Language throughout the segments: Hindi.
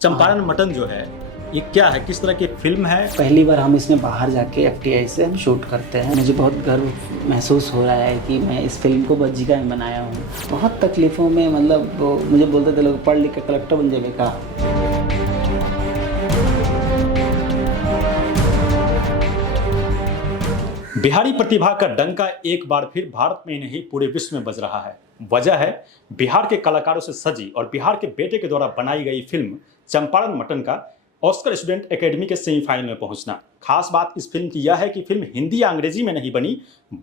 चंपारण मटन जो है ये क्या है, किस तरह की फिल्म है? पहली बार हम इसमें बाहर जाके एफटीआई से हम शूट करते हैं। मुझे बहुत गर्व महसूस हो रहा है कि मैं इस फिल्म को वज्जिका में बनाया हूँ। बहुत तकलीफ़ों में, मतलब मुझे बोलते थे लोग पढ़ लिख के कलेक्टर बन जाए का। बिहारी प्रतिभा का डंका एक बार फिर भारत में ही नहीं पूरे विश्व में बज रहा है। वजह है बिहार के कलाकारों से सजी और बिहार के बेटे के द्वारा बनाई गई फिल्म चंपारण मटन का ऑस्कर स्टूडेंट एकेडमी के सेमीफाइनल में पहुंचना। खास बात इस फिल्म की यह है कि फिल्म हिंदी या अंग्रेजी में नहीं बनी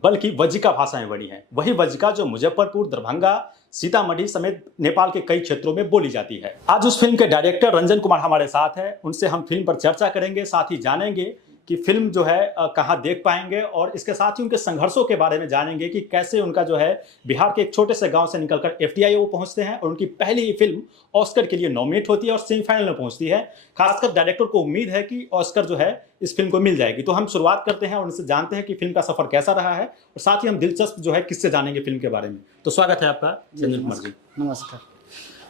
बल्कि वज्जिका भाषा में बनी है। वही वज्जिका जो मुजफ्फरपुर, दरभंगा, सीतामढ़ी समेत नेपाल के कई क्षेत्रों में बोली जाती है। आज उस फिल्म के डायरेक्टर रंजन कुमार हमारे साथ है। उनसे हम फिल्म पर चर्चा करेंगे, साथ ही जानेंगे कि फिल्म जो है कहाँ देख पाएंगे और इसके साथ ही उनके संघर्षों के बारे में जानेंगे कि कैसे उनका जो है बिहार के एक छोटे से गांव से निकलकर एफटीआई वो पहुंचते हैं और उनकी पहली ही फिल्म ऑस्कर के लिए नॉमिनेट होती है और सेमीफाइनल में पहुंचती है। खासकर डायरेक्टर को उम्मीद है कि ऑस्कर जो है इस फिल्म को मिल जाएगी। तो हम शुरुआत करते हैं और उनसे जानते हैं कि फिल्म का सफर कैसा रहा है और साथ ही हम दिलचस्प जो है किससे जानेंगे फिल्म के बारे में। तो स्वागत है आपका रंजन कुमार जी। नमस्कार।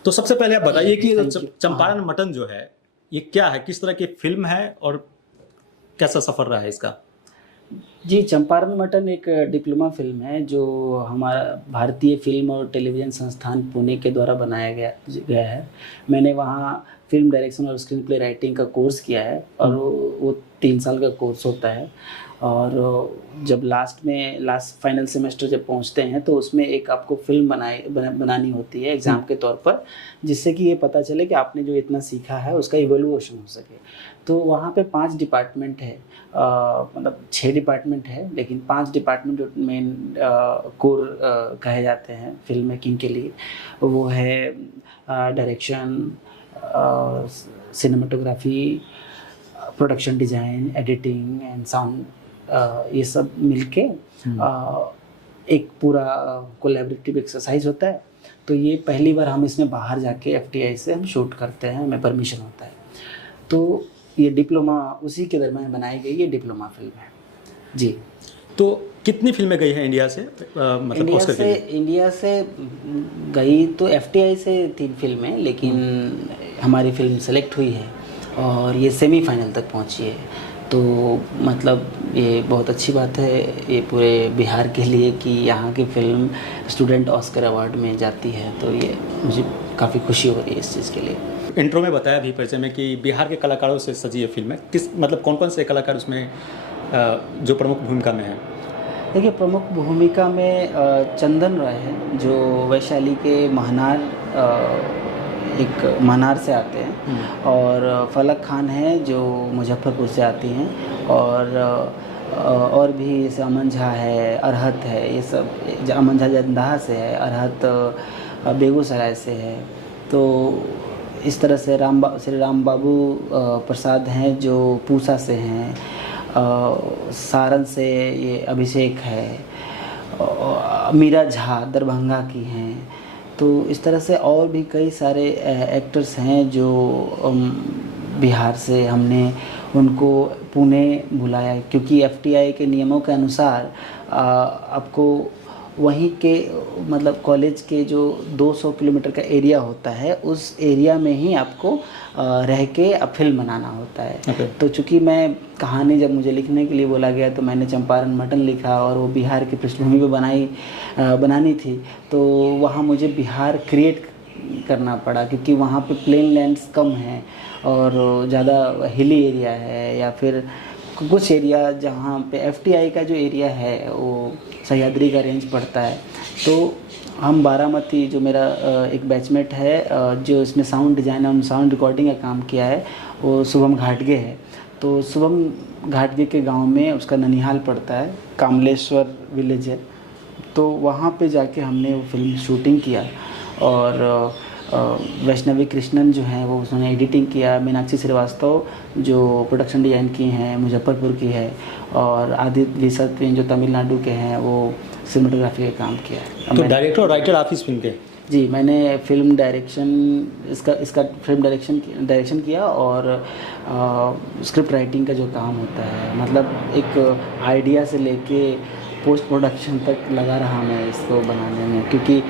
तो सबसे पहले आप बताइए कि चंपारण मटन जो है ये क्या है, किस तरह की फिल्म है और कैसा सफर रहा है इसका? जी, चंपारण मटन एक डिप्लोमा फिल्म है जो हमारा भारतीय फिल्म और टेलीविज़न संस्थान पुणे के द्वारा बनाया गया है। मैंने वहाँ फिल्म डायरेक्शन और स्क्रीन प्ले राइटिंग का कोर्स किया है और वो 3 साल का कोर्स होता है। और जब लास्ट फाइनल सेमेस्टर जब पहुंचते हैं तो उसमें एक आपको फिल्म बनानी होती है एग्ज़ाम के तौर पर, जिससे कि ये पता चले कि आपने जो इतना सीखा है उसका इवैल्यूएशन हो सके। तो वहाँ पे 5 डिपार्टमेंट है, मतलब 6 डिपार्टमेंट है, लेकिन 5 डिपार्टमेंट जो मेन कोर कहे जाते हैं फिल्म मेकिंग के लिए, वो है direction, cinematography, production design, editing and sound, ये सब मिलके एक पूरा कोलैबोरेटिव एक्सरसाइज होता है। तो ये पहली बार हम इसमें बाहर जाके एफटीआई से हम शूट करते हैं, हमें परमिशन होता है। तो ये डिप्लोमा उसी के दरमियान बनाई गई ये डिप्लोमा फिल्म है जी। तो कितनी फिल्में गई हैं इंडिया से, मतलब ऑस्कर के लिए? इंडिया से गई तो एफटीआई से 3 फिल्में, लेकिन हमारी फिल्म सेलेक्ट हुई है और ये सेमीफाइनल तक पहुंची है। तो मतलब ये बहुत अच्छी बात है ये पूरे बिहार के लिए कि यहाँ की फिल्म स्टूडेंट ऑस्कर अवार्ड में जाती है। तो ये मुझे काफ़ी खुशी हो रही है इस चीज़ के लिए। इंट्रो में बताया भी परिचय में कि बिहार के कलाकारों से सजी है फिल्म है। किस मतलब कौन कौन से कलाकार उसमें जो प्रमुख भूमिका में है? देखिए, प्रमुख भूमिका में चंदन रॉय है जो वैशाली के महनार से आते हैं, और फलक खान है जो मुजफ्फरपुर से आती हैं, और भी जैसे अमन झा है, अरहत है, ये सब अमन झा जंदाहा से है, अरहत बेगूसराय से है। तो इस तरह से श्री राम बाबू प्रसाद हैं जो पूसा से हैं, सारण से ये अभिषेक है, मीरा झा दरभंगा की हैं। तो इस तरह से और भी कई सारे एक्टर्स हैं जो बिहार से हमने उनको पुणे बुलाया, क्योंकि एफटीआई के नियमों के अनुसार आपको वहीं के मतलब कॉलेज के जो 200 किलोमीटर का एरिया होता है उस एरिया में ही आपको रह के फिल्म बनाना होता है। Okay. तो चूँकि मैं कहानी जब मुझे लिखने के लिए बोला गया तो मैंने चंपारण मटन लिखा और वो बिहार की पृष्ठभूमि पे बनानी थी, तो वहाँ मुझे बिहार क्रिएट करना पड़ा, क्योंकि वहाँ पे प्लेन लैंड्स कम हैं और ज़्यादा हिली एरिया है, या फिर कुछ एरिया जहाँ पे एफटीआई का जो एरिया है वो सह्याद्री का रेंज पड़ता है। तो हम बारामती, जो मेरा एक बैचमेट है जो इसमें साउंड डिज़ाइन और साउंड रिकॉर्डिंग का काम किया है, वो शुभम घाटगे है। तो शुभम घाटगे के गांव में उसका ननिहाल पड़ता है, कामलेश्वर विलेज है। तो वहाँ पे जाके हमने वो फिल्म शूटिंग किया, और वैष्णवी कृष्णन जो हैं वो उसने एडिटिंग किया, मीनाक्षी श्रीवास्तव जो प्रोडक्शन डिज़ाइन की हैं मुजफ्फरपुर की है, और आदित्य विसत्विन जो तमिलनाडु के हैं वो सिनेमाटोग्राफी का काम किया है। तो डायरेक्टर और राइटर आप इस फिल्म के? जी, मैंने फिल्म डायरेक्शन इसका फिल्म डायरेक्शन किया और स्क्रिप्ट राइटिंग का जो काम होता है, मतलब एक आइडिया से लेके पोस्ट प्रोडक्शन तक लगा रहा मैं इसको बनाने में, क्योंकि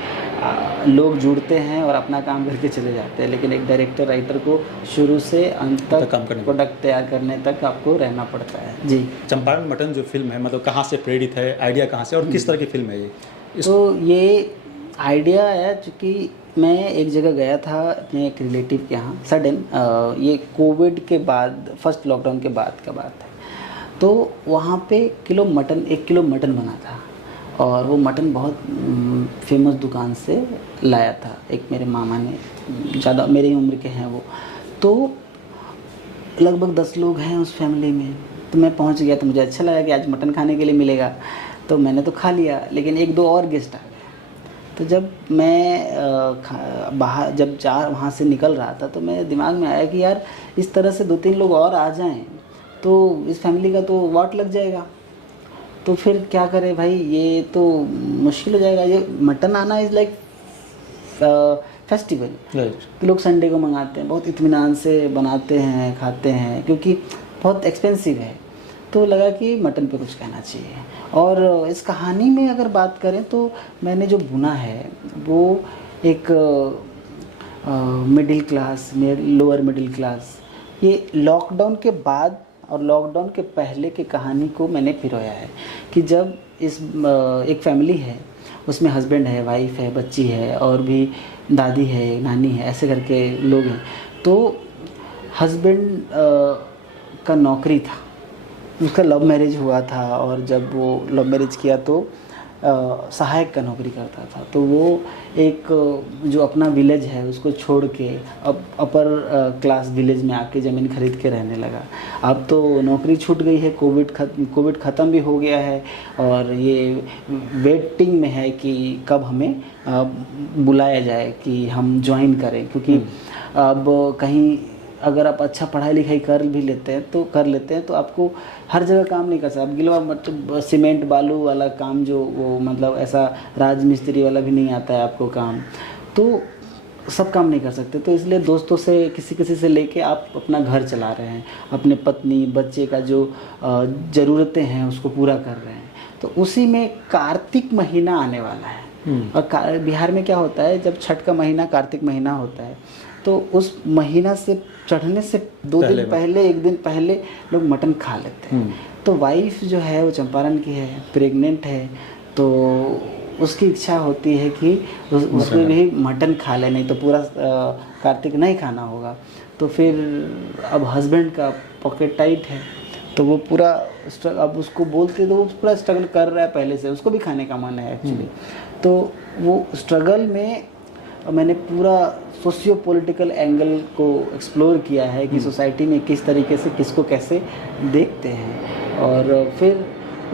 लोग जुड़ते हैं और अपना काम करके चले जाते हैं, लेकिन एक डायरेक्टर राइटर को शुरू से अंत तक काम करना प्रोडक्ट तैयार करने तक आपको रहना पड़ता है। जी। चंपारण मटन जो फिल्म है मतलब कहाँ से प्रेरित है, आइडिया कहाँ से और किस तरह की फिल्म है ये? तो ये आइडिया है चूँकि मैं एक जगह गया था अपने एक रिलेटिव के यहाँ सडन, ये कोविड के बाद, फर्स्ट लॉकडाउन के बाद का बात है। तो वहाँ पे 1 किलो मटन बना था और वो मटन बहुत फेमस दुकान से लाया था एक मेरे मामा ने, ज़्यादा मेरी उम्र के हैं वो। तो लगभग 10 लोग हैं उस फैमिली में। तो मैं पहुँच गया तो मुझे अच्छा लगा कि आज मटन खाने के लिए मिलेगा, तो मैंने तो खा लिया, लेकिन 1-2 और गेस्ट आ गए। तो जब मैं बाहर वहाँ से निकल रहा था तो मेरे दिमाग में आया कि यार इस तरह से 2-3 लोग और आ जाएं तो इस फैमिली का तो वाट लग जाएगा, तो फिर क्या करें भाई, ये तो मुश्किल हो जाएगा। ये मटन आना इज़ लाइक फेस्टिवल। लोग संडे को मंगाते हैं, बहुत इत्मीनान से बनाते हैं, खाते हैं, क्योंकि बहुत एक्सपेंसिव है। तो लगा कि मटन पे कुछ कहना चाहिए। और इस कहानी में अगर बात करें तो मैंने जो बुना है वो एक मिडिल क्लास में, लोअर मिडिल क्लास, ये लॉकडाउन के बाद और लॉकडाउन के पहले की कहानी को मैंने पिरोया है कि जब एक फैमिली है, उसमें हस्बैंड है, वाइफ है, बच्ची है और भी दादी है, नानी है, ऐसे करके लोग हैं। तो हस्बैंड का नौकरी था, उसका लव मैरिज हुआ था और जब वो लव मैरिज किया तो सहायक का नौकरी करता था। तो वो एक जो अपना विलेज है उसको छोड़ के अब अपर क्लास विलेज में आके ज़मीन खरीद के रहने लगा। अब तो नौकरी छूट गई है, कोविड ख़त्म भी हो गया है और ये वेटिंग में है कि कब हमें बुलाया जाए कि हम ज्वाइन करें, क्योंकि अब कहीं अगर आप अच्छा पढ़ाई लिखाई कर लेते हैं तो आपको हर जगह काम नहीं कर सकते। आप गिलवा मतलब सीमेंट बालू वाला काम जो वो मतलब ऐसा राजमिस्त्री वाला भी नहीं आता है आपको काम, तो सब काम नहीं कर सकते। तो इसलिए दोस्तों से किसी से लेके आप अपना घर चला रहे हैं, अपने पत्नी बच्चे का जो ज़रूरतें हैं उसको पूरा कर रहे हैं। तो उसी में कार्तिक महीना आने वाला है और बिहार में क्या होता है, जब छठ का महीना कार्तिक महीना होता है तो उस महीना से चढ़ने से 2 दिन पहले, 1 दिन पहले लोग मटन खा लेते हैं। तो वाइफ जो है वो चंपारण की है, प्रेग्नेंट है, तो उसकी इच्छा होती है कि उसमें भी मटन खा ले, नहीं तो पूरा कार्तिक नहीं खाना होगा। तो फिर अब हस्बैंड का पॉकेट टाइट है तो वो पूरा अब उसको बोलते तो वो पूरा स्ट्रगल कर रहा है पहले से, उसको भी खाने का मन है एक्चुअली। तो वो स्ट्रगल में मैंने पूरा सोशियो पॉलिटिकल एंगल को एक्सप्लोर किया है कि सोसाइटी में किस तरीके से किसको कैसे देखते हैं, और फिर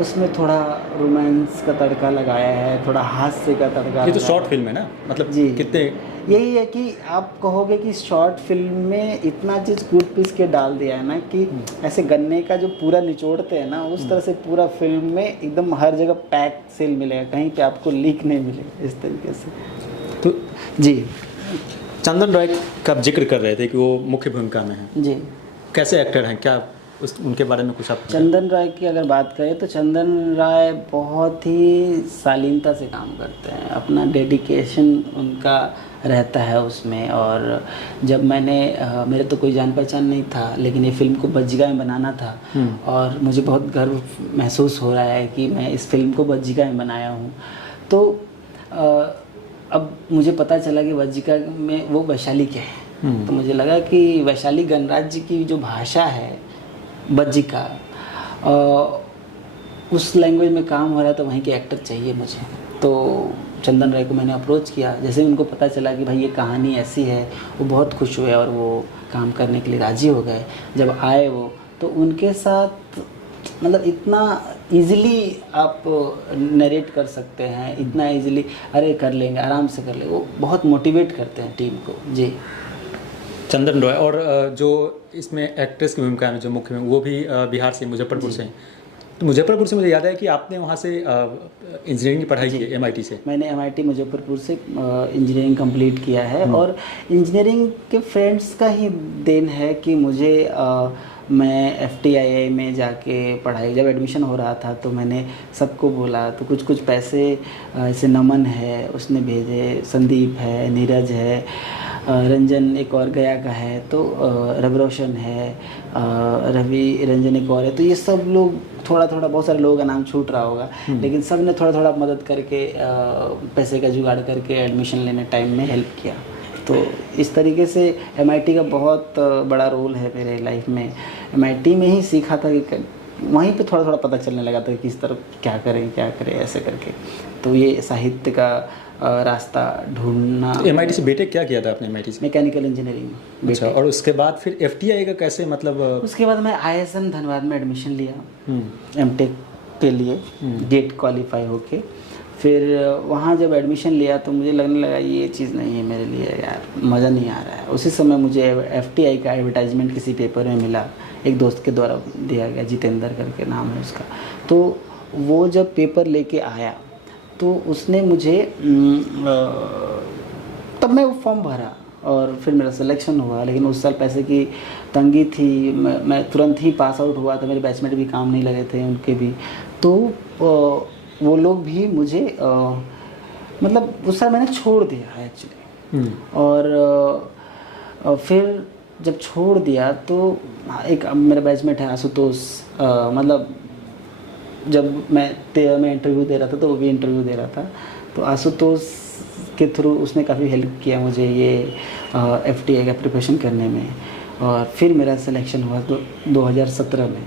उसमें थोड़ा रोमांस का तड़का लगाया है, थोड़ा हास्य का तड़का। ये तो शॉर्ट फिल्म है ना, मतलब जी कितने, यही है कि आप कहोगे कि शॉर्ट फिल्म में इतना चीज़ कूट पीस के डाल दिया है ना कि ऐसे गन्ने का जो पूरा निचोड़ते हैं ना उस तरह से पूरा फिल्म में एकदम हर जगह पैक सेल मिलेगा, कहीं पे आपको लीक नहीं मिलेगा, इस तरीके से। तो जी, चंदन राय का आप जिक्र कर रहे थे कि वो मुख्य भूमिका में हैं। जी, कैसे एक्टर हैं, क्या उनके बारे में कुछ आप? चंदन राय की अगर बात करें तो चंदन राय बहुत ही शालीनता से काम करते हैं, अपना डेडिकेशन उनका रहता है उसमें। और जब मेरे तो कोई जान पहचान नहीं था, लेकिन ये फिल्म को बज्जिका में बनाना था और मुझे बहुत गर्व महसूस हो रहा है कि मैं इस फिल्म को बज्जिका में बनाया हूँ। तो अब मुझे पता चला कि बज्जिका में वो वैशाली के हैं, तो मुझे लगा कि वैशाली गणराज्य की जो भाषा है बज्जिका, उस लैंग्वेज में काम हो रहा है तो वहीं के एक्टर चाहिए मुझे। तो चंदन राय को मैंने अप्रोच किया, जैसे उनको पता चला कि भाई ये कहानी ऐसी है, वो बहुत खुश हुए और वो काम करने के लिए राज़ी हो गए। जब आए वो तो उनके साथ मतलब इतना इजीली आप नरेट कर सकते हैं, इतना इजीली अरे कर लेंगे, आराम से कर लेंगे, वो बहुत मोटिवेट करते हैं टीम को। जी, चंदन रॉय। और जो इसमें एक्ट्रेस की भूमिका में जो मुख्य में वो भी बिहार से, मुजफ्फरपुर से हैं। तो मुजफ्फरपुर से मुझे याद है कि आपने वहाँ से इंजीनियरिंग की पढ़ाई की है, MIT से। मैंने MIT मुजफ्फरपुर से इंजीनियरिंग कंप्लीट किया है और इंजीनियरिंग के फ्रेंड्स का ही देन है कि मुझे मैं FTII में जाके पढ़ाई, जब एडमिशन हो रहा था तो मैंने सबको बोला, तो कुछ कुछ पैसे ऐसे नमन है उसने भेजे, संदीप है, नीरज है, रंजन एक और गया का है, तो रवि रोशन है, रवि रंजन एक और है, तो ये सब लोग थोड़ा थोड़ा, बहुत सारे लोगों का नाम छूट रहा होगा, लेकिन सब ने थोड़ा थोड़ा मदद करके पैसे का जुगाड़ करके एडमिशन लेने टाइम में हेल्प किया। तो इस तरीके से MIT का बहुत बड़ा रोल है मेरे लाइफ में। MIT में ही सीखा था कि वहीं पे थोड़ा थोड़ा पता चलने लगा था कि किस तरफ क्या करें ऐसे करके। तो ये साहित्य का रास्ता ढूंढना। MIT से बीटेक क्या किया था आपने MIT से? Mechanical engineering. अच्छा, और उसके बाद फिर FTI का कैसे, मतलब? उसके बाद मैं ISM धनबाद में एडमिशन लिया MTech के लिए, गेट क्वालिफाई होके। फिर वहाँ जब एडमिशन लिया तो मुझे लगने लगा ये चीज़ नहीं है मेरे लिए यार, मज़ा नहीं आ रहा है। उसी समय मुझे FTI का एडवर्टाइजमेंट किसी पेपर में मिला, एक दोस्त के द्वारा दिया गया, जितेंद्र करके नाम है उसका। तो वो जब पेपर लेके आया तो उसने मुझे तब मैं वो फॉर्म भरा और फिर मेरा सिलेक्शन हुआ। लेकिन उस साल पैसे की तंगी थी, मैं तुरंत ही पास आउट हुआ था, मेरे बैचमेट भी काम नहीं लगे थे उनके भी। तो वो लोग भी मुझे मतलब उस साल मैंने छोड़ दिया एक्चुअली। और फिर जब छोड़ दिया तो एक मेरा बैचमेट है आशुतोष, मतलब जब मैं 13 में इंटरव्यू दे रहा था तो वो भी इंटरव्यू दे रहा था, तो आशुतोष के थ्रू उसने काफ़ी हेल्प किया मुझे ये FTI का प्रिपरेशन करने में। और फिर मेरा सिलेक्शन हुआ तो 2017 में,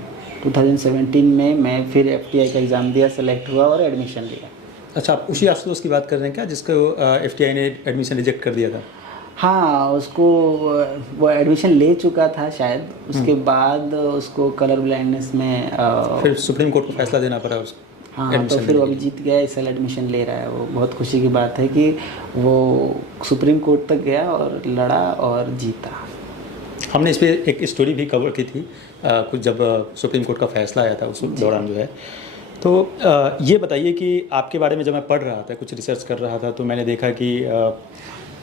2017 में मैं फिर FTI का एग्ज़ाम दिया, सेलेक्ट हुआ और एडमिशन लिया। अच्छा, आप उसी आशुतोष की बात कर रहे हैं क्या जिसको FTI ने एडमिशन रिजेक्ट कर दिया था? हाँ, उसको वो एडमिशन ले चुका था शायद, उसके बाद उसको कलर ब्लाइंडनेस में फिर सुप्रीम कोर्ट को फैसला देना पड़ा उसको। हाँ, तो फिर वो अभी जीत गया, इस साल एडमिशन ले रहा है। वो बहुत खुशी की बात है कि वो सुप्रीम कोर्ट तक गया और लड़ा और जीता। हमने इस पर एक स्टोरी भी कवर की थी कुछ, जब सुप्रीम कोर्ट का फैसला आया था उस दौरान जो है। तो ये बताइए कि आपके बारे में जब मैं पढ़ रहा था, कुछ रिसर्च कर रहा था, तो मैंने देखा कि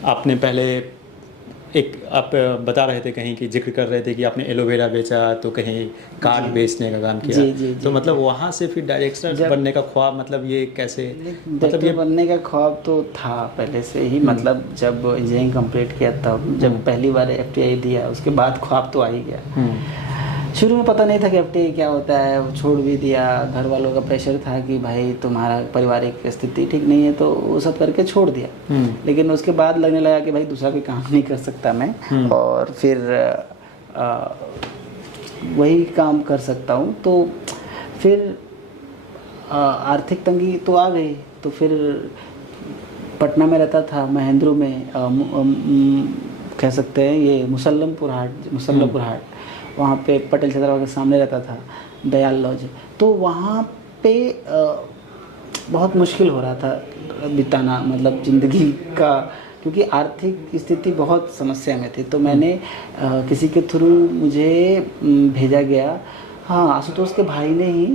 आपने पहले एक आप बता रहे थे कहीं कि जिक्र कर रहे थे कि आपने एलोवेरा बेचा, तो कहीं कार्ड बेचने का काम किया। जी। तो मतलब वहाँ से फिर डायरेक्टर बनने का ख्वाब, मतलब ये कैसे? मतलब ये बनने का ख्वाब तो था पहले से ही, मतलब जब इंजीनियरिंग कंप्लीट किया तब, जब पहली बार FTI दिया उसके बाद ख्वाब तो आ ही गया। शुरू में पता नहीं था कि FTI क्या होता है, छोड़ भी दिया। घर वालों का प्रेशर था कि भाई तुम्हारा पारिवारिक स्थिति ठीक नहीं है, तो वो सब करके छोड़ दिया। लेकिन उसके बाद लगने लगा कि भाई दूसरा कोई काम नहीं कर सकता मैं, और फिर वही काम कर सकता हूँ। तो फिर आर्थिक तंगी तो आ गई, तो फिर पटना में रहता था, महेंद्रू में, कह सकते हैं ये मुसल्लमपुर हाट, वहाँ पे पटेल छात्रावास के सामने रहता था, दयाल लॉज। तो वहाँ पे बहुत मुश्किल हो रहा था बिताना, मतलब ज़िंदगी का, क्योंकि आर्थिक स्थिति बहुत समस्या में थी। तो मैंने किसी के थ्रू मुझे भेजा गया, हाँ, आशुतोष के भाई ने ही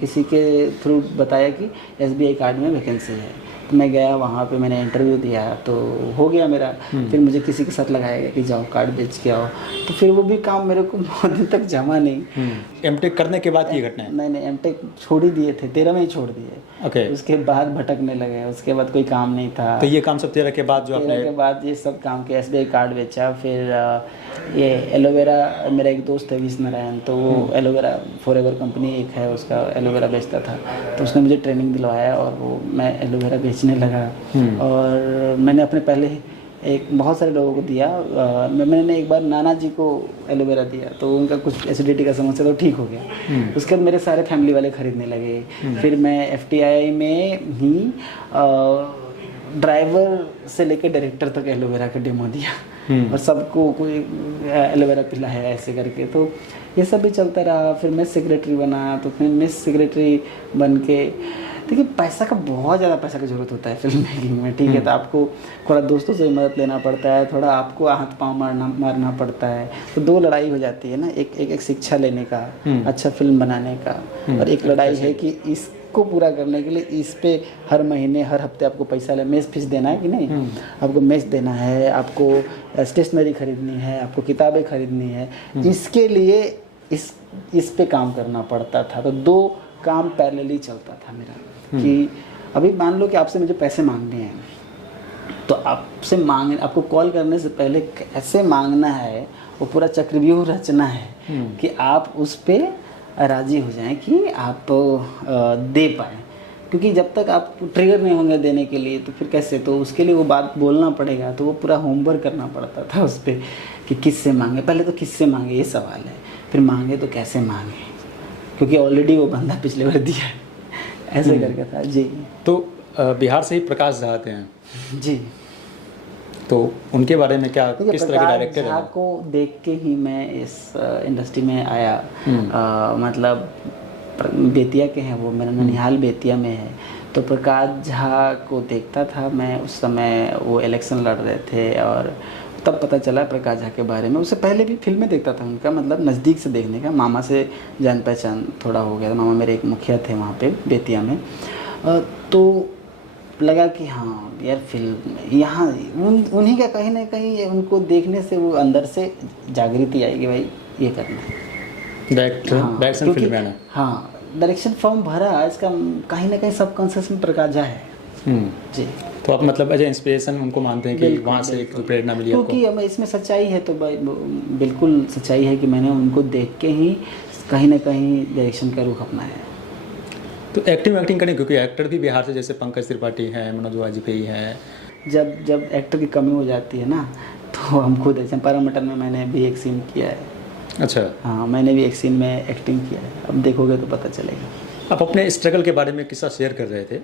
किसी के थ्रू बताया कि SBI कार्ड में वैकेंसी है। तो मैं गया वहाँ पे, मैंने इंटरव्यू दिया, तो हो गया मेरा। फिर मुझे किसी के साथ लगाया गया कि जाओ कार्ड बेच के आओ, तो फिर वो भी काम मेरे को बहुत दिन तक जमा नहीं। MTech करने के बाद ये घटना है? नहीं, MTech छोड़ ही दिए थे, 13 में ही छोड़ दिए। ओके। उसके बाद भटकने लगे, उसके बाद कोई काम नहीं था। तो ये काम सब 13 के बाद जो आपने? 13 के बाद ये सब काम के SBI कार्ड बेचा। फिर ये एलोवेरा, मेरा एक दोस्त है विश नारायण, तो वो एलोवेरा फॉरएवर कंपनी एक है, उसका एलोवेरा बेचता था, तो उसने मुझे ट्रेनिंग दिलवाया और वो मैं एलोवेरा बेचने लगा। और मैंने अपने पहले एक बहुत सारे लोगों को दिया। मैंने एक बार नाना जी को एलोवेरा दिया, तो उनका कुछ एसिडिटी का समस्या तो ठीक हो गया। उसके बाद मेरे सारे फैमिली वाले खरीदने लगे। फिर मैं FTI में ही ड्राइवर से लेकर डायरेक्टर तक एलोवेरा का डेमो दिया और सबको कोई एलोवेरा पिलाया ऐसे करके। तो ये सब भी चलता रहा। फिर मैं सेक्रेटरी बना, तो फिर मैं सेक्रेटरी बन के, देखिए पैसा का बहुत ज़्यादा पैसा की ज़रूरत होता है फिल्म मेकिंग में, ठीक है। तो आपको थोड़ा दोस्तों से मदद लेना पड़ता है, थोड़ा आपको हाथ पाँव मारना पड़ता है। तो दो लड़ाई हो जाती है ना, एक शिक्षा लेने का, अच्छा फिल्म बनाने का, और एक लड़ाई है कि इसको पूरा करने के लिए इस पे हर महीने हर हफ्ते आपको पैसा मेस फीस देना है कि नहीं, आपको मेस देना है, आपको स्टेशनरी खरीदनी है, आपको किताबें खरीदनी है। इसके लिए इस पे काम करना पड़ता था। तो 2 काम पैरेलली चलता था मेरा कि अभी मान लो कि आपसे मुझे पैसे मांगने हैं, तो आपको कॉल करने से पहले कैसे मांगना है वो पूरा चक्रव्यूह रचना है कि आप उस पे राजी हो जाएं कि आप दे पाएँ, क्योंकि जब तक आप ट्रिगर नहीं होंगे देने के लिए तो फिर कैसे, तो उसके लिए वो बात बोलना पड़ेगा। तो वो पूरा होमवर्क करना पड़ता था उस पर कि किससे मांगे, पहले तो किससे मांगे ये सवाल है, फिर मांगे तो कैसे मांगे, क्योंकि ऑलरेडी वो बंदा पिछले बार दिया है, ऐसे करके था जी। तो बिहार से ही प्रकाश झा आते हैं जी, तो उनके बारे में क्या, किस तरह के डायरेक्टर झा हैं? को देख के ही मैं इस इंडस्ट्री में आया। मतलब बेतिया के हैं वो, मेरा ननिहाल बेतिया में है। तो प्रकाश झा को देखता था मैं, उस समय वो इलेक्शन लड़ रहे थे और तब पता चला प्रकाश झा के बारे में। उससे पहले भी फिल्में देखता था उनका, मतलब नज़दीक से देखने का, मामा से जान पहचान थोड़ा हो गया था। मामा मेरे एक मुखिया थे वहाँ पे बेतिया में। तो लगा कि हाँ यार फिल्म यहाँ उन्हीं का कहीं ना कहीं उनको देखने से वो अंदर से जागृति आई कि भाई ये करना है। डायरेक्शन फिल्म है ना? हाँ, डायरेक्शन फॉर्म भरा इसका कहीं ना कहीं सबकॉन्शियस में प्रकाश झा है जी। तो आप मतलब एज इंस्पिरेशन उनको मानते हैं कि वहाँ से एक प्रेरणा मिली आपको? क्योंकि इसमें सच्चाई है, तो बिल्कुल सच्चाई है कि मैंने उनको देख के ही कहीं ना कहीं डायरेक्शन का रुख अपनाया है। तो एक्टिंग करें, क्योंकि एक्टर भी बिहार से, जैसे पंकज त्रिपाठी हैं, मनोज वाजपेयी हैं। जब एक्टर की कमी हो जाती है ना, तो हम खुद चंपारण मटन में मैंने भी एक सीन किया है। अच्छा। हाँ, मैंने भी एक सीन में एक्टिंग किया है, अब देखोगे तो पता चलेगा। आप अपने स्ट्रगल के बारे में किस्सा शेयर कर रहे थे।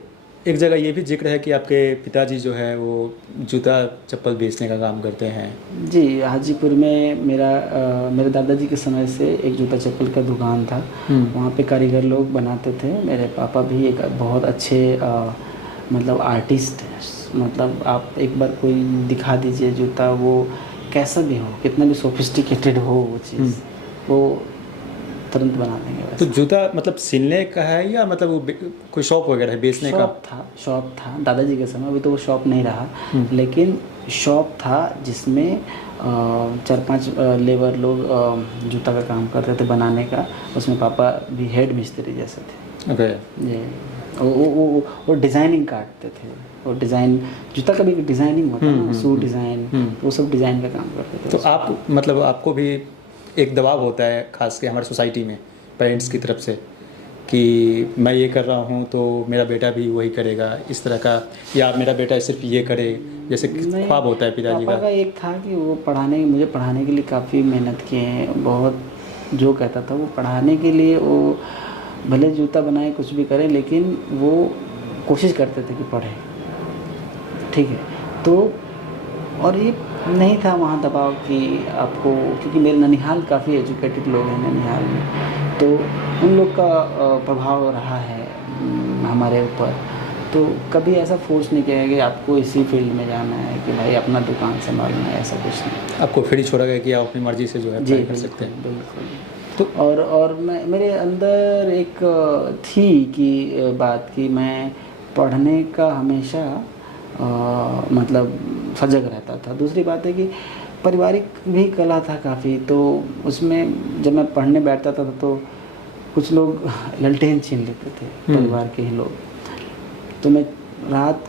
एक जगह ये भी जिक्र है कि आपके पिताजी जो है वो जूता चप्पल बेचने का काम करते हैं। जी, हाजीपुर में मेरे दादाजी के समय से एक जूता चप्पल का दुकान था। वहाँ पे कारीगर लोग बनाते थे। मेरे पापा भी एक बहुत अच्छे मतलब आर्टिस्ट हैं। मतलब आप एक बार कोई दिखा दीजिए जूता, वो कैसा भी हो, कितना भी सोफिस्टिकेटेड हो वो चीज़, वो तुरंत बना देंगे वैसे। तो जूता मतलब सिलने का है या मतलब वो कोई शॉप वगैरह है बेचने का? शॉप था दादाजी के समय। अभी तो वो शॉप नहीं रहा, लेकिन शॉप था जिसमें 4-5 लेबर लोग जूता का काम करते थे बनाने का। उसमें पापा भी हेड मिस्त्री जैसे थे। ओके। ये वो डिज़ाइनिंग काटते थे। वो डिज़ाइन जूता का भी डिज़ाइनिंग होता है ना, शू डिज़ाइन, वो सब डिज़ाइन का काम करते थे। तो आप मतलब आपको भी एक दबाव होता है खास के हमारे सोसाइटी में पेरेंट्स की तरफ से कि मैं ये कर रहा हूँ तो मेरा बेटा भी वही करेगा, इस तरह का, या मेरा बेटा सिर्फ ये करे, जैसे ख्वाब होता है पिताजी का? पापा का एक था कि वो मुझे पढ़ाने के लिए काफ़ी मेहनत किए हैं। बहुत जो कहता था वो पढ़ाने के लिए, वो भले जूता बनाए कुछ भी करें, लेकिन वो कोशिश करते थे कि पढ़े, ठीक है। तो और ये नहीं था वहाँ दबाव कि आपको, क्योंकि मेरे ननिहाल काफ़ी एजुकेटेड लोग हैं ननिहाल में, तो उन लोग का प्रभाव रहा है हमारे ऊपर। तो कभी ऐसा फोर्स नहीं किया कि आपको इसी फील्ड में जाना है, कि भाई अपना दुकान संभालना है, ऐसा कुछ नहीं। आपको फ्री छोड़ा गया कि आप अपनी मर्ज़ी से जो है जी कर सकते हैं? बिल्कुल। तो और मेरे अंदर एक थी कि बात कि मैं पढ़ने का हमेशा मतलब सजग रहता था। दूसरी बात है कि पारिवारिक भी कला था काफ़ी, तो उसमें जब मैं पढ़ने बैठता था तो कुछ लोग ललटेन छीन लेते थे, परिवार के ही लोग। तो मैं रात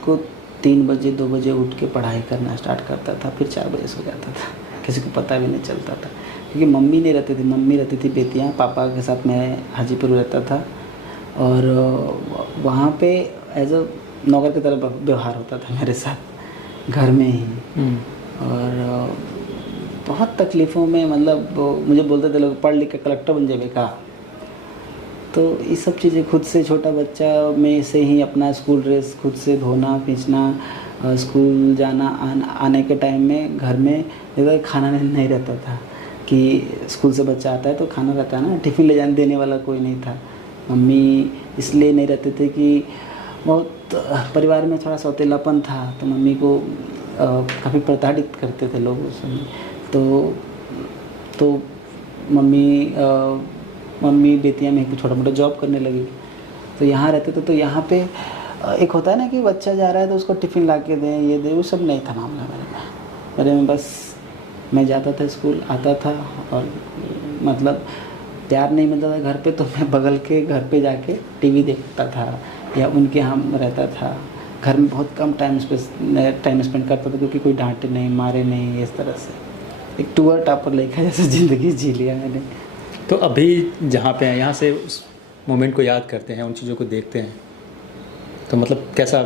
को 3 बजे 2 बजे उठ के पढ़ाई करना स्टार्ट करता था, फिर 4 बजे सो जाता था। किसी को पता भी नहीं चलता था, क्योंकि मम्मी नहीं रहती थी। मम्मी रहती थी बेतिया, पापा के साथ मैं हाजीपुर रहता था। और वहाँ पे एज अ नौकर की तरह व्यवहार होता था मेरे साथ घर में ही। और बहुत तकलीफ़ों में, मतलब मुझे बोलते थे लोग, पढ़ लिख के कलेक्टर बन जाए का। तो ये सब चीज़ें खुद से, छोटा बच्चा में से ही अपना स्कूल ड्रेस खुद से धोना खींचना, स्कूल जाना, आने के टाइम में घर में खाना नहीं रहता था कि स्कूल से बच्चा आता है तो खाना रहता है ना, टिफ़िन ले जाने देने वाला कोई नहीं था। मम्मी इसलिए नहीं रहते थे कि बहुत परिवार में थोड़ा सौतेलापन था, तो मम्मी को काफ़ी प्रताड़ित करते थे लोग उस समय। तो मम्मी बेतिया में छोटा मोटा जॉब करने लगी, तो यहाँ रहते थे। तो यहाँ पे एक होता है ना कि बच्चा जा रहा है तो उसको टिफ़िन ला के दें, ये दें, वो सब नहीं था मामला मेरे में बस मैं जाता था स्कूल, आता था और मतलब प्यार नहीं मिलता था घर पे तो मैं बगल के घर पे जाके टीवी देखता था या उनके यहाँ रहता था। घर में बहुत कम टाइम स्पेंड करता था क्योंकि कोई डांटे नहीं, मारे नहीं, इस तरह से एक टूअर टापर लेखा जैसे ज़िंदगी जी लिया मैंने। तो अभी जहाँ पे हैं यहाँ से उस मोमेंट को याद करते हैं, उन चीज़ों को देखते हैं, तो मतलब कैसा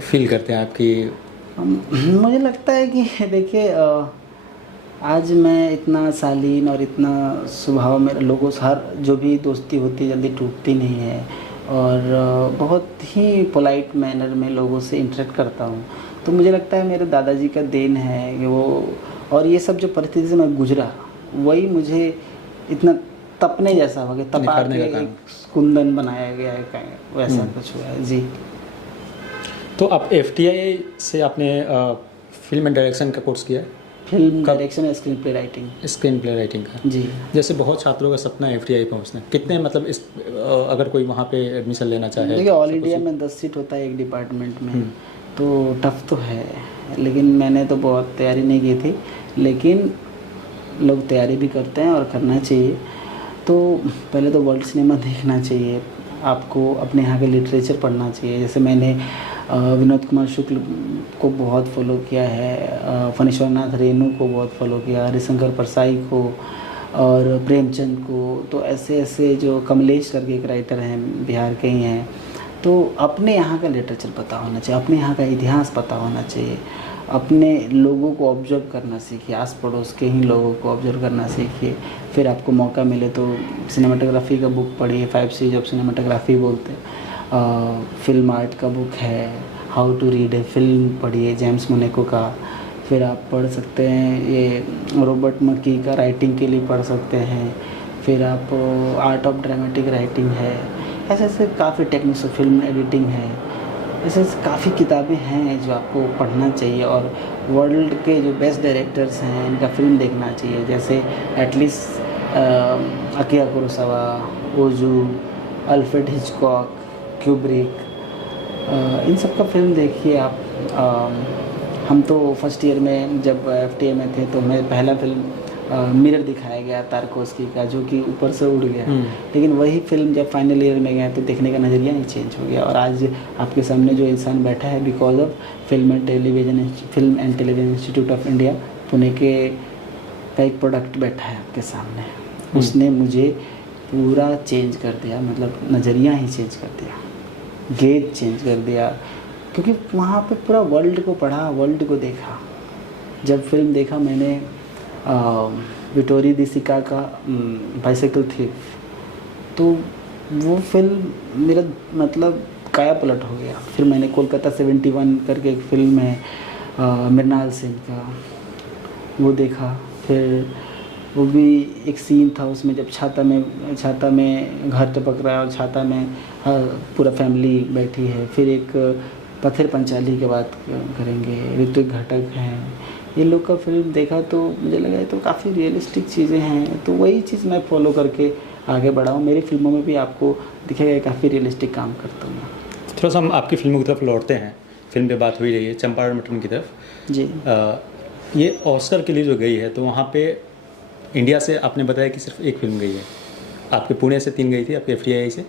फील करते हैं आपकी? मुझे लगता है कि देखिए आज मैं इतना शालीन और इतना स्वभाव मेरा लोगों से, हर जो भी दोस्ती होती है जल्दी टूटती नहीं है और बहुत ही पोलाइट मैनर में लोगों से इंटरेक्ट करता हूँ। तो मुझे लगता है मेरे दादाजी का देन है कि वो, और ये सब जो परिस्थिति से मैं गुजरा वही मुझे इतना तपने जैसा हो गया, तपा निखारने के का काम। एक कुंदन बनाया गया है कहीं वैसा कुछ हुआ है जी। तो आप FTI से आपने फिल्म एंड डायरेक्शन का कोर्स किया है? Film direction, screen play writing. Screen play writing का। जी। जैसे बहुत छात्रों का सपना है FTI पहुंचना, कितने मतलब इस अगर कोई वहाँ पे एडमिशन लेना चाहे? देखिए ऑल इंडिया में 10 सीट होता है एक डिपार्टमेंट में, तो टफ तो है, लेकिन मैंने तो बहुत तैयारी नहीं की थी, लेकिन लोग तैयारी भी करते हैं और करना चाहिए। तो पहले तो वर्ल्ड सिनेमा देखना चाहिए आपको, अपने यहाँ के लिटरेचर पढ़ना चाहिए। जैसे मैंने विनोद कुमार शुक्ल को बहुत फॉलो किया है, फणीश्वर नाथ रेणु को बहुत फॉलो किया, हरिशंकर परसाई को और प्रेमचंद को। तो ऐसे ऐसे जो कमलेश करके एक राइटर हैं, बिहार के ही हैं, तो अपने यहाँ का लिटरेचर पता होना चाहिए, अपने यहाँ का इतिहास पता होना चाहिए, अपने लोगों को ऑब्जर्व करना सीखिए, आस पड़ोस के ही लोगों को ऑब्जर्व करना सीखिए। फिर आपको मौका मिले तो सिनेमाटोग्राफी का बुक पढ़िए, 5 C's ऑफ सिनेमाटोग्राफी बोलते हैं। फिल्म आर्ट का बुक है, how to read a film पढ़िए जेम्स मोनेको का। फिर आप पढ़ सकते हैं ये रॉबर्ट मकी का राइटिंग के लिए पढ़ सकते हैं। फिर आप आर्ट ऑफ ड्रामेटिक राइटिंग है, ऐसे ऐसे काफ़ी टेक्निक्स ऑफ फिल्म एडिटिंग है, ऐसे ऐसे काफ़ी किताबें हैं जो आपको पढ़ना चाहिए। और वर्ल्ड के जो बेस्ट डायरेक्टर्स हैं इनका फिल्म देखना चाहिए, जैसे at least Akira Kurosawa, Ozu, Alfred Hitchcock, Kubrick, इन सब का फिल्म देखिए आप। हम तो फर्स्ट ईयर में जब FTA में थे तो मैं पहला फिल्म मिरर दिखाया गया तारकोस्की का, जो कि ऊपर से उड़ गया, लेकिन वही फिल्म जब फाइनल ईयर में गया तो देखने का नज़रिया ही चेंज हो गया। और आज आपके सामने जो इंसान बैठा है because of film and television institute of India Pune के का एक प्रोडक्ट बैठा है आपके सामने, उसने मुझे पूरा चेंज कर दिया, मतलब नज़रिया ही चेंज कर दिया, गेज चेंज कर दिया, क्योंकि वहाँ पे पूरा वर्ल्ड को पढ़ा, वर्ल्ड को देखा। जब फिल्म देखा मैंने विटोरी दी सिका का बाइसाइकिल थीफ, तो वो फिल्म मेरा मतलब काया पलट हो गया। फिर मैंने कोलकाता 71 करके एक फिल्म है मृणाल सेन का, वो देखा। फिर वो भी एक सीन था उसमें जब छाता में घर टपक रहा है और छाता में पूरा फैमिली बैठी है। फिर एक पत्थर पंचाली की बात करेंगे, ऋत्विक घटक हैं, ये लोग का फिल्म देखा तो मुझे लगा ये तो काफ़ी रियलिस्टिक चीज़ें हैं, तो वही चीज़ मैं फॉलो करके आगे बढ़ा हूँ। मेरी फिल्मों में भी आपको दिखेगा काफ़ी रियलिस्टिक काम करता हूँ। थोड़ा सा हम आपकी फिल्मों की तरफ लौटते हैं, फिल्म पे बात हुई रही है, चंपारण मटन की तरफ जी। ये ऑस्कर के लिए जो गई है, तो वहाँ पे इंडिया से आपने बताया कि सिर्फ एक फिल्म गई है, आपके पुणे से 3 गई थी, आपके FTI से,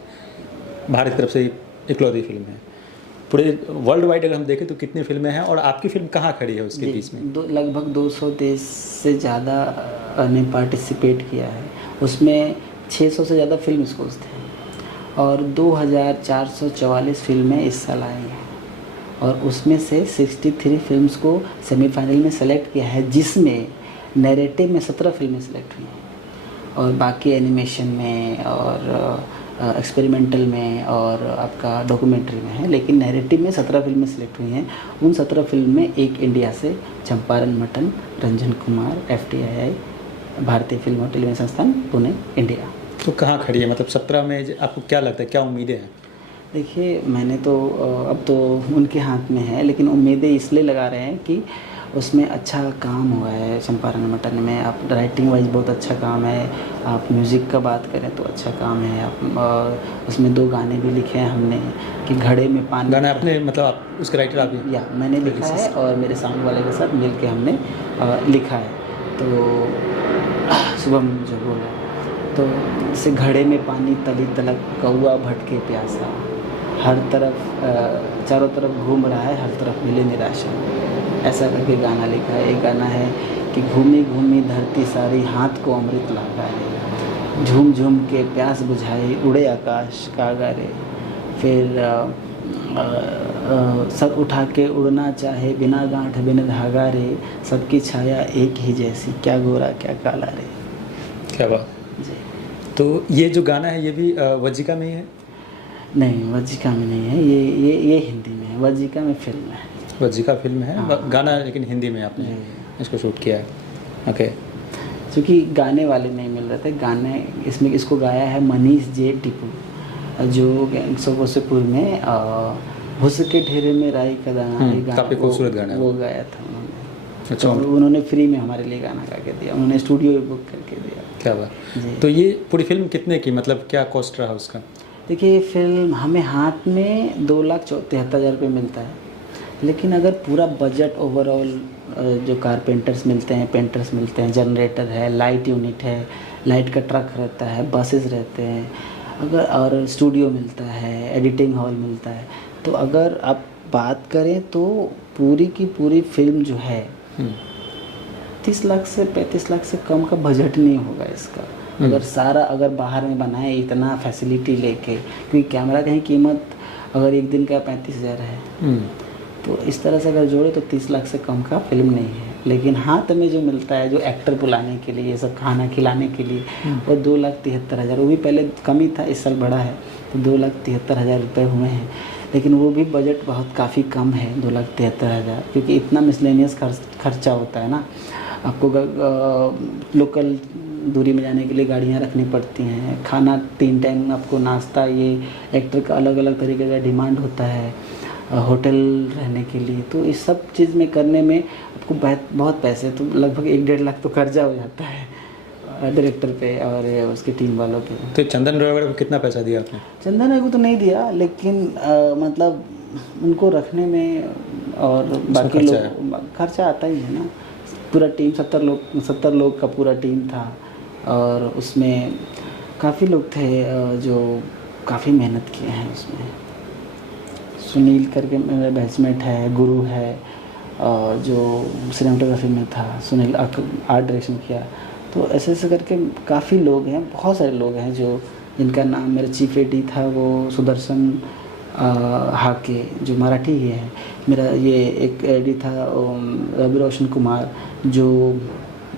भारत की तरफ से इकलौती फिल्म है। पूरे वर्ल्ड वाइड अगर हम देखें तो कितनी फिल्में हैं और आपकी फिल्म कहाँ खड़ी है उसके बीच में? लगभग 200 देश से ज़्यादा ने पार्टिसिपेट किया है, उसमें 600 से ज़्यादा फिल्म स्कूल्स थे और 2444 फिल्में इस साल आई हैं, और उसमें से 63 फिल्म्स को सेमीफाइनल में सेलेक्ट किया है, जिसमें नैरेटिव में 17 फिल्में सेलेक्ट हुई हैं और बाकी एनिमेशन में और एक्सपेरिमेंटल में और आपका डॉक्यूमेंट्री में है, लेकिन नैरेटिव में 17 फिल्में सेलेक्ट हुई हैं। उन 17 फिल्म में एक इंडिया से चंपारण मटन, रंजन कुमार, FTI भारतीय फिल्म और टेलीविजन संस्थान पुणे, इंडिया। तो कहाँ खड़ी है, मतलब 17 में आपको क्या लगता है, क्या उम्मीदें हैं? देखिए मैंने तो अब तो उनके हाथ में है, लेकिन उम्मीदें इसलिए लगा रहे हैं कि उसमें अच्छा काम हुआ है। चंपारण मटन में आप राइटिंग वाइज बहुत अच्छा काम है, आप म्यूज़िक का बात करें तो अच्छा काम है, आप उसमें 2 गाने भी लिखे हैं हमने कि घड़े में पानी। गाना आपने, मतलब आप उसके राइटर आप ही? या मैंने लिखा है और मेरे साउंड वाले के साथ मिल के हमने लिखा है। तो सुबह में मुझे बोला तो से घड़े में पानी तली तलक कौआ भटके प्यासा, हर तरफ चारों तरफ घूम रहा है, हर तरफ मिले निराशा, ऐसा करके गाना लिखा है। एक गाना है कि घूमी घूमी धरती सारी हाथ को अमृत लागा रे, झूम झूम के प्यास बुझाई उड़े आकाश कागा रे, फिर सर उठा के उड़ना चाहे बिना गांठ बिन धागा रे, सबकी छाया एक ही जैसी, क्या गोरा क्या काला रे। क्या बात जी। तो ये जो गाना है ये भी वज्जिका में ही है? नहीं, वज्जिका में नहीं है, ये हिंदी में है, वज्जिका में फिल्म है। वज्जिका फिल्म है, हाँ। गाना लेकिन हिंदी में आपने इसको शूट किया है। ओके। क्योंकि गाने वाले नहीं मिल रहे थे, गाने इसको गाया है मनीष जे टिपू, जो गैंगसोपुर में भुस के ढेरे में राई का दाना, ये गाना काफ़ी खूबसूरत गाना है वो गाया था उन्होंने। अच्छा। तो उन्होंने फ्री में हमारे लिए गाना गा के दिया, उन्होंने स्टूडियो बुक करके दिया। क्या बात। जी। तो ये पूरी फिल्म कितने की, मतलब क्या कॉस्ट रहा उसका? देखिए, ये फिल्म हमें हाथ में 2,73,000 रुपये मिलता है, लेकिन अगर पूरा बजट ओवरऑल जो कारपेंटर्स मिलते हैं, पेंटर्स मिलते हैं, जनरेटर है, लाइट यूनिट है, लाइट का ट्रक रहता है, बसेस रहते हैं, अगर और स्टूडियो मिलता है, एडिटिंग हॉल मिलता है, तो अगर आप बात करें तो पूरी की पूरी फिल्म जो है 30 लाख से 35 लाख से कम का बजट नहीं होगा इसका। अगर सारा अगर बाहर में बनाए इतना फैसिलिटी लेके, क्योंकि कैमरा की कीमत अगर एक दिन का 35,000 है, तो इस तरह से अगर जोड़े तो 30 लाख से कम का फिल्म नहीं है। लेकिन हाथ में जो मिलता है, जो एक्टर बुलाने के लिए, ये सब खाना खिलाने के लिए, वो 2,73,000, वो भी पहले कम ही था, इस साल बढ़ा है, तो 2,73,000 रुपये हुए हैं। लेकिन वो भी बजट बहुत काफ़ी कम है, 2,73,000, क्योंकि इतना मिसलेनियस खर्चा होता है ना। आपको लोकल दूरी में जाने के लिए गाड़ियाँ रखनी पड़ती हैं, खाना 3 टाइम आपको नाश्ता, ये एक्टर का अलग अलग तरीके का डिमांड होता है, होटल रहने के लिए, तो इस सब चीज़ में करने में आपको बहुत पैसे, तो लगभग 1-1.5 लाख तो कर्जा हो जाता है डायरेक्टर पे और उसकी टीम वालों पे। तो चंदन रॉय को कितना पैसा दिया आपने? चंदन रॉय को तो नहीं दिया, लेकिन मतलब उनको रखने में और बाकी लोग खर्चा आता ही है ना। पूरा टीम 70 लोग का पूरा टीम था, और उसमें काफ़ी लोग थे जो काफ़ी मेहनत किए हैं उसमें। सुनील करके मेरा बैचमेट है, गुरु है, और जो सिनेमेटोग्राफी में था, सुनील आर्ट डायरेक्शन किया। तो ऐसे ऐसे करके काफ़ी लोग हैं, बहुत सारे लोग हैं जो जिनका नाम, मेरा चीफ एडी था वो सुदर्शन हाके, जो मराठी ही है। मेरा ये एक एडी था रवि रोशन कुमार, जो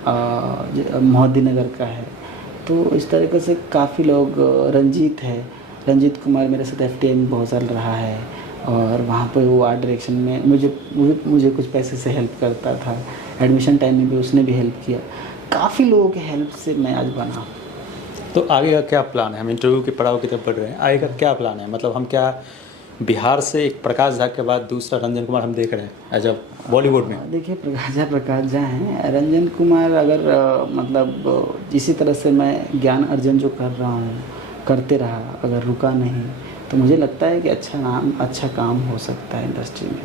मोहद्दी नगर का है। तो इस तरीके से काफ़ी लोग, रंजीत है, रंजीत कुमार मेरे साथ FTI में बहुत साल रहा है, और वहाँ पे वो आर्ट डायरेक्शन में मुझे कुछ पैसे से हेल्प करता था। एडमिशन टाइम में भी उसने भी हेल्प किया। काफ़ी लोगों के हेल्प से मैं आज बना। तो आगे का क्या प्लान है? हम इंटरव्यू के पड़ाव की तरफ बढ़ रहे हैं, आगे का क्या प्लान है? मतलब हम क्या बिहार से एक प्रकाश झा के बाद दूसरा रंजन कुमार हम देख रहे हैं एज अ बॉलीवुड में? देखिए, प्रकाश झा हैं, रंजन कुमार अगर मतलब इसी तरह से मैं ज्ञान अर्जन जो कर रहा हूँ करते रहा, अगर रुका नहीं, तो मुझे लगता है कि अच्छा काम हो सकता है इंडस्ट्री में।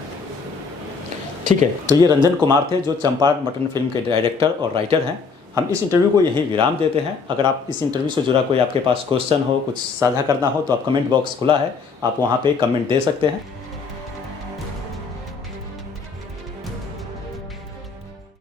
ठीक है, तो ये रंजन कुमार थे जो चंपारण मटन फिल्म के डायरेक्टर और राइटर हैं। हम इस इंटरव्यू को यहीं विराम देते हैं। अगर आप इस इंटरव्यू से जुड़ा कोई आपके पास क्वेश्चन हो, कुछ साझा करना हो, तो आप कमेंट बॉक्स खुला है, आप वहाँ पे कमेंट दे सकते हैं।